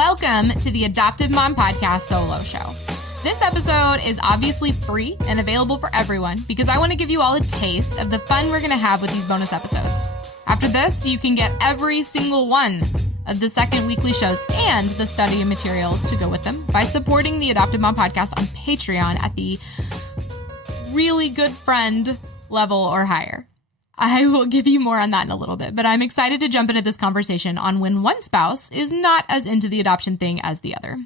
Welcome to the Adoptive Mom Podcast Solo Show. This episode is obviously free and available for everyone because I want to give you all a taste of the fun we're going to have with these bonus episodes. After this, you can get every single one of the second weekly shows and the study materials to go with them by supporting the Adoptive Mom Podcast on Patreon at the really good friend level or higher. I will give you more on that in a little bit, but I'm excited to jump into this conversation on when one spouse is not as into the adoption thing as the other.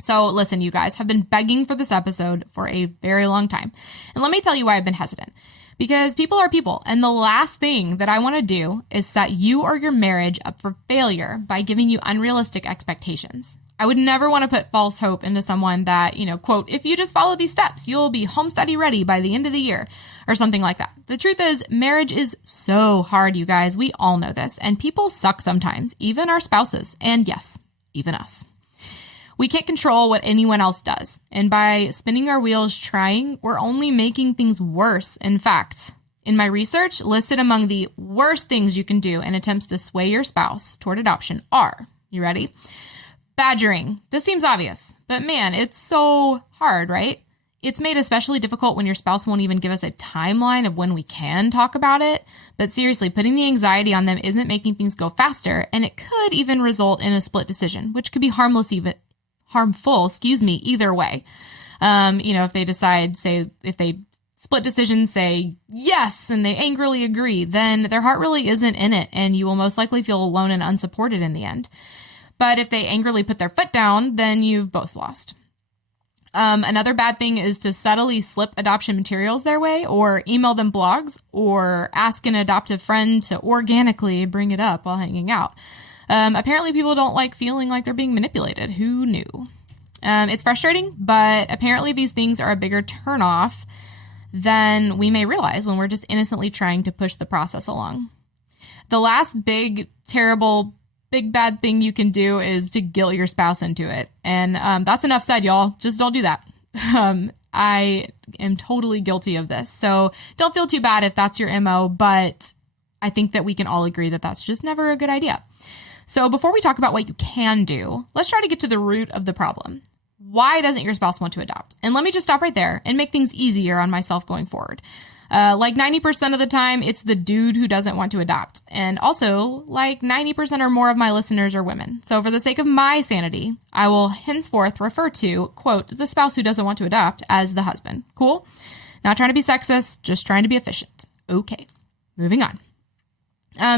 So listen, you guys have been begging for this episode for a very long time. And let me tell you why I've been hesitant. Because people are people, and the last thing that I want to do is set you or your marriage up for failure by giving you unrealistic expectations. I would never want to put false hope into someone that, quote, if you just follow these steps, you'll be home study ready by the end of the year or something like that. The truth is, marriage is so hard, you guys. We all know this, and people suck sometimes, even our spouses, and yes, even us. We can't control what anyone else does, and by spinning our wheels trying, we're only making things worse. In fact, in my research, listed among the worst things you can do in attempts to sway your spouse toward adoption are, you ready? Badgering. This seems obvious, but man, it's so hard, right? It's made especially difficult when your spouse won't even give us a timeline of when we can talk about it. But seriously, putting the anxiety on them isn't making things go faster, and it could even result in a split decision, which could be harmful, either way. If they decide, if they split decision, say yes, and they angrily agree, then their heart really isn't in it, and you will most likely feel alone and unsupported in the end. But if they angrily put their foot down, then you've both lost. Another bad thing is to subtly slip adoption materials their way, or email them blogs, or ask an adoptive friend to organically bring it up while hanging out. Apparently people don't like feeling like they're being manipulated. Who knew? It's frustrating, but apparently these things are a bigger turnoff than we may realize when we're just innocently trying to push the process along. The last big, terrible, big bad thing you can do is to guilt your spouse into it. And that's enough said, y'all. Just don't do that. I am totally guilty of this. So don't feel too bad if that's your MO, but I think that we can all agree that that's just never a good idea. So before we talk about what you can do, let's try to get to the root of the problem. Why doesn't your spouse want to adopt? And let me just stop right there and make things easier on myself going forward. Like 90% of the time, it's the dude who doesn't want to adopt. And also, like 90% or more of my listeners are women. So for the sake of my sanity, I will henceforth refer to, quote, the spouse who doesn't want to adopt as the husband. Cool? Not trying to be sexist, just trying to be efficient. Okay, moving on.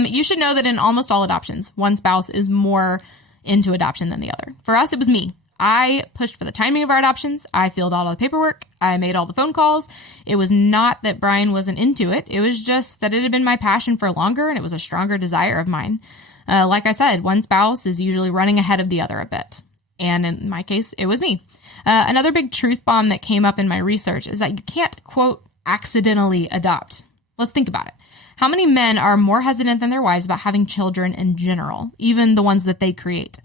You should know that in almost all adoptions, one spouse is more into adoption than the other. For us, it was me. I pushed for the timing of our adoptions. I filled out all the paperwork. I made all the phone calls. It was not that Brian wasn't into it. It was just that it had been my passion for longer, and it was a stronger desire of mine. Like I said, one spouse is usually running ahead of the other a bit. And in my case, it was me. Another big truth bomb that came up in my research is that you can't, quote, accidentally adopt. Let's think about it. How many men are more hesitant than their wives about having children in general, even the ones that they create?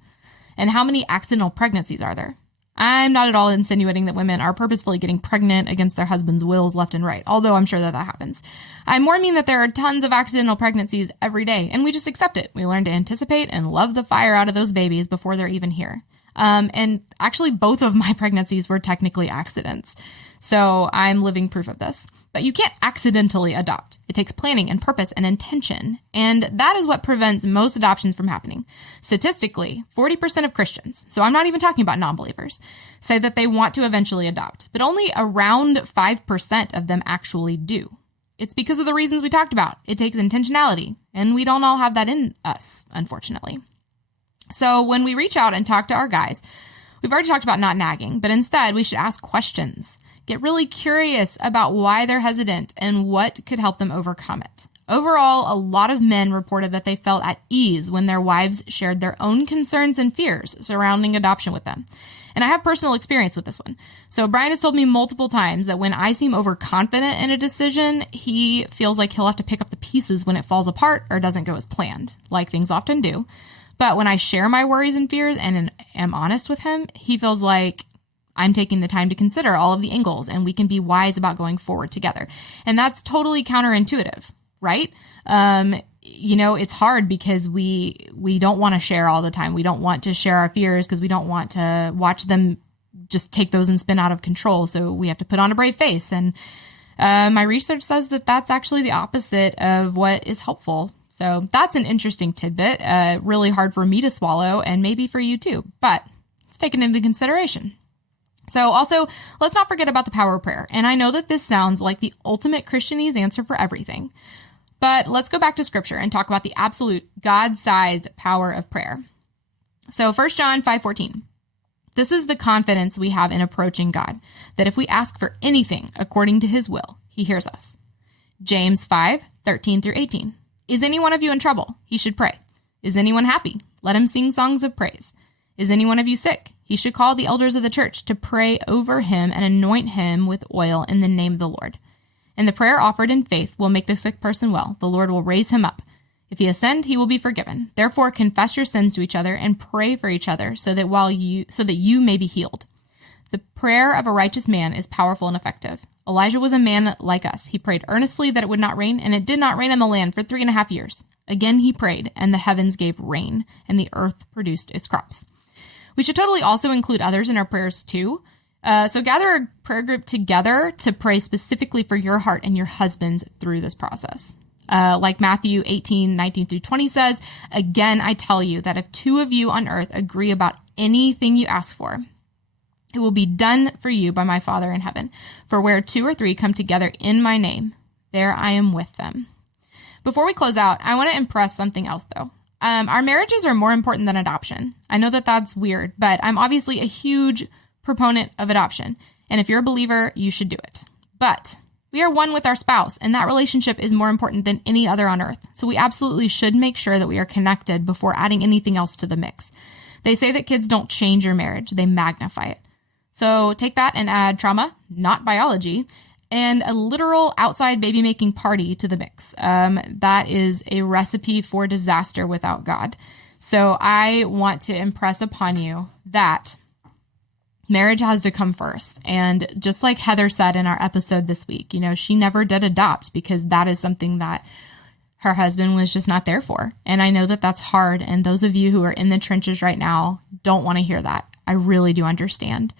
And how many accidental pregnancies are there? I'm not at all insinuating that women are purposefully getting pregnant against their husbands' wills left and right, although I'm sure that happens. I more mean that there are tons of accidental pregnancies every day, and we just accept it. We learn to anticipate and love the fire out of those babies before they're even here. And actually, both of my pregnancies were technically accidents. So I'm living proof of this. But you can't accidentally adopt. It takes planning and purpose and intention. And that is what prevents most adoptions from happening. Statistically, 40% of Christians, so I'm not even talking about non-believers, say that they want to eventually adopt. But only around 5% of them actually do. It's because of the reasons we talked about. It takes intentionality. And we don't all have that in us, unfortunately. So when we reach out and talk to our guys, we've already talked about not nagging, but instead we should ask questions. Get really curious about why they're hesitant and what could help them overcome it. Overall, a lot of men reported that they felt at ease when their wives shared their own concerns and fears surrounding adoption with them. And I have personal experience with this one. So Brian has told me multiple times that when I seem overconfident in a decision, he feels like he'll have to pick up the pieces when it falls apart or doesn't go as planned, like things often do. But when I share my worries and fears and am honest with him, he feels like I'm taking the time to consider all of the angles and we can be wise about going forward together. And that's totally counterintuitive, right? it's hard because we don't want to share all the time. We don't want to share our fears because we don't want to watch them just take those and spin out of control. So we have to put on a brave face. And my research says that that's actually the opposite of what is helpful. So that's an interesting tidbit, really hard for me to swallow and maybe for you too, but it's taken into consideration. So also, let's not forget about the power of prayer. And I know that this sounds like the ultimate Christianese answer for everything, but let's go back to scripture and talk about the absolute God-sized power of prayer. So 1 John 5:14. This is the confidence we have in approaching God, that if we ask for anything according to his will, he hears us. James 5:13-18. Is any one of you in trouble? He should pray. Is anyone happy? Let him sing songs of praise. Is any one of you sick? He should call the elders of the church to pray over him and anoint him with oil in the name of the Lord. And the prayer offered in faith will make the sick person well. The Lord will raise him up. If he has sinned, he will be forgiven. Therefore, confess your sins to each other and pray for each other so that you may be healed. The prayer of a righteous man is powerful and effective. Elijah was a man like us. He prayed earnestly that it would not rain, and it did not rain on the land for 3.5 years. Again he prayed, and the heavens gave rain, and the earth produced its crops. We should totally also include others in our prayers too. So gather a prayer group together to pray specifically for your heart and your husband's through this process. Like Matthew 18:19-20 says, again, I tell you that if 2 of you on earth agree about anything you ask for, it will be done for you by my Father in heaven. For where 2 or 3 come together in my name, there I am with them. Before we close out, I want to impress something else though. Our marriages are more important than adoption. I know that that's weird, but I'm obviously a huge proponent of adoption. And if you're a believer, you should do it. But we are one with our spouse, and that relationship is more important than any other on earth. So we absolutely should make sure that we are connected before adding anything else to the mix. They say that kids don't change your marriage, they magnify it. So take that and add trauma, not biology, and a literal outside baby-making party to the mix. That is a recipe for disaster without God. So I want to impress upon you that marriage has to come first. And just like Heather said in our episode this week, she never did adopt because that is something that her husband was just not there for. And I know that that's hard. And those of you who are in the trenches right now don't want to hear that. I really do understand.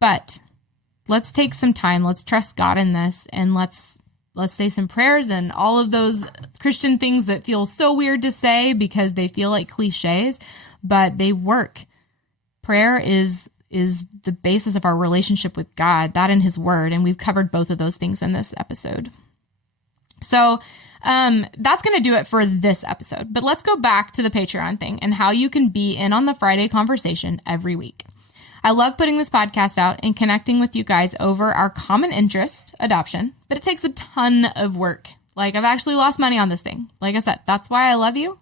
But let's take some time. Let's trust God in this, and let's say some prayers and all of those Christian things that feel so weird to say because they feel like cliches, but they work. Prayer is the basis of our relationship with God, that and his word. And we've covered both of those things in this episode. So that's going to do it for this episode. But let's go back to the Patreon thing and how you can be in on the Friday conversation every week. I love putting this podcast out and connecting with you guys over our common interest, adoption, but it takes a ton of work. Like, I've actually lost money on this thing. Like I said, that's why I love you.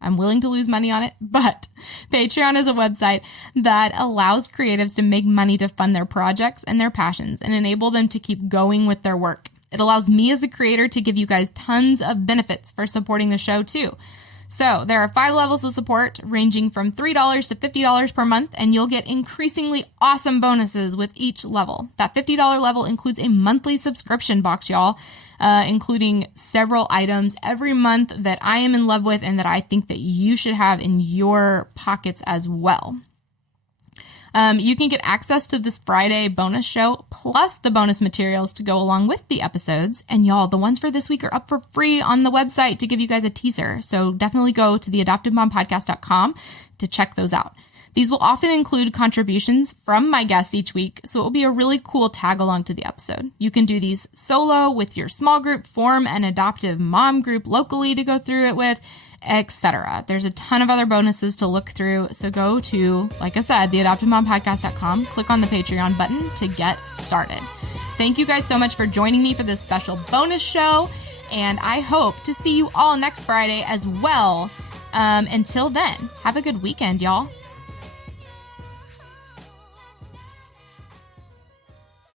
I'm willing to lose money on it, but Patreon is a website that allows creatives to make money to fund their projects and their passions and enable them to keep going with their work. It allows me as a creator to give you guys tons of benefits for supporting the show too. So there are 5 levels of support ranging from $3 to $50 per month, and you'll get increasingly awesome bonuses with each level. That $50 level includes a monthly subscription box, y'all, including several items every month that I am in love with and that I think that you should have in your pockets as well. You can get access to this Friday bonus show, plus the bonus materials to go along with the episodes. And y'all, the ones for this week are up for free on the website to give you guys a teaser. So definitely go to theadoptivemompodcast.com to check those out. These will often include contributions from my guests each week, so it will be a really cool tag along to the episode. You can do these solo with your small group, form an adoptive mom group locally to go through it with, etc. There's a ton of other bonuses to look through, so go to, like I said, theadoptivemompodcast.com, click on the Patreon button to get started. Thank you guys so much for joining me for this special bonus show, and I hope to see you all next Friday as well. Until then, have a good weekend, y'all.